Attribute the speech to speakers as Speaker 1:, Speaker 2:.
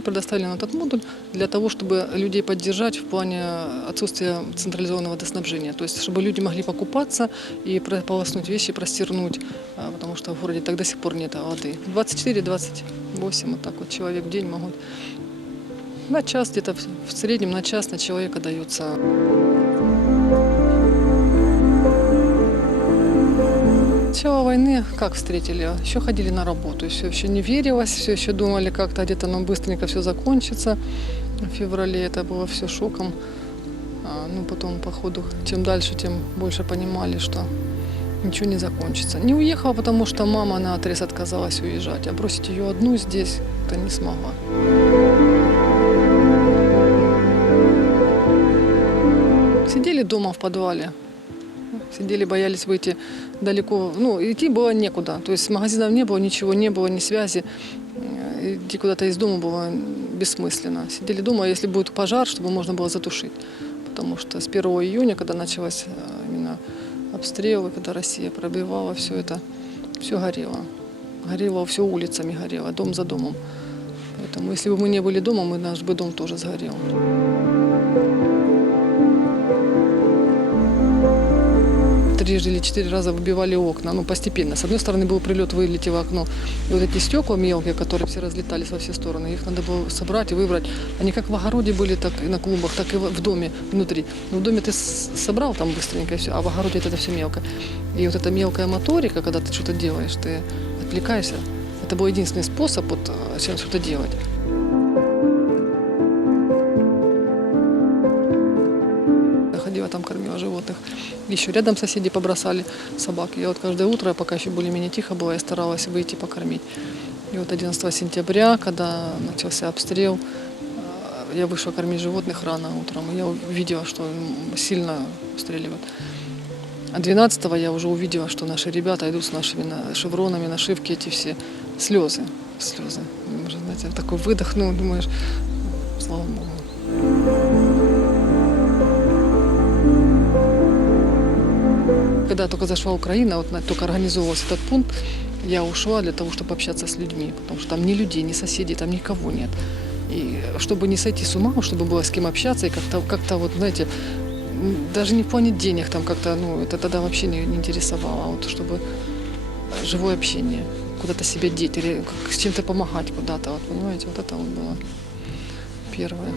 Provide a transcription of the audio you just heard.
Speaker 1: предоставили нам этот модуль для того, чтобы людей поддержать в плане отсутствия централизованного водоснабжения. То есть, чтобы люди могли покупаться и прополоснуть вещи, простернуть, а, потому что в городе так до сих пор нет воды. 24-28 вот так вот человек в день могут. На час где-то, в среднем на час на человека дается. Начало войны как встретили? Еще ходили на работу, все еще не верилось, все еще думали как-то где-то нам быстренько все закончится. В феврале это было все шоком. А, ну, потом, по ходу, чем дальше, тем больше понимали, что ничего не закончится. Не уехала, потому что мама на отрез отказалась уезжать, а бросить ее одну здесь то не смогла. Сидели дома в подвале. Сидели, боялись выйти далеко. Ну, идти было некуда. То есть магазинов не было, ничего не было, ни связи. Э, Идти куда-то из дома было бессмысленно. Сидели дома, если будет пожар, чтобы можно было затушить. Потому что с 1 июня, когда началась э, именно обстрелы, когда Россия пробивала все это, все горело. Горело, все улицами горело, дом за домом. Поэтому если бы мы не были дома, мы, наш бы дом тоже сгорел. Трижды или четыре раза выбивали окна, ну, постепенно. С одной стороны был прилет, вылетело окно. И вот эти стекла мелкие, которые все разлетались во все стороны, их надо было собрать и выбрать. Они как в огороде были, так и на клумбах, так и в доме внутри. Но в доме ты собрал там быстренько и все, а в огороде это все мелко. И вот эта мелкая моторика, когда ты что-то делаешь, ты отвлекаешься. Это был единственный способ вот, а, чем что-то делать. Там, кормила животных. Еще рядом соседи побросали собак. Я вот каждое утро, пока еще более-менее тихо было, я старалась выйти покормить. И вот 11 сентября, когда начался обстрел, э, я вышла кормить животных рано утром. И я увидела, что сильно обстреливают. А 12 я уже увидела, что наши ребята идут с нашими на- шевронами, нашивки эти все. Слезы, слезы. Знаете, такой выдохнул, думаешь, слава Богу. Когда только зашла Украина, вот только организовывался этот пункт, я ушла для того, чтобы общаться с людьми, потому что там ни людей, ни соседей, там никого нет. И чтобы не сойти с ума, чтобы было с кем общаться, и как-то, как-то вот, знаете, даже не в плане денег там как-то, ну, это тогда вообще не, не интересовало, а вот чтобы живое общение, куда-то себя деть, или с чем-то помогать куда-то, вот, понимаете, вот это вот было первое.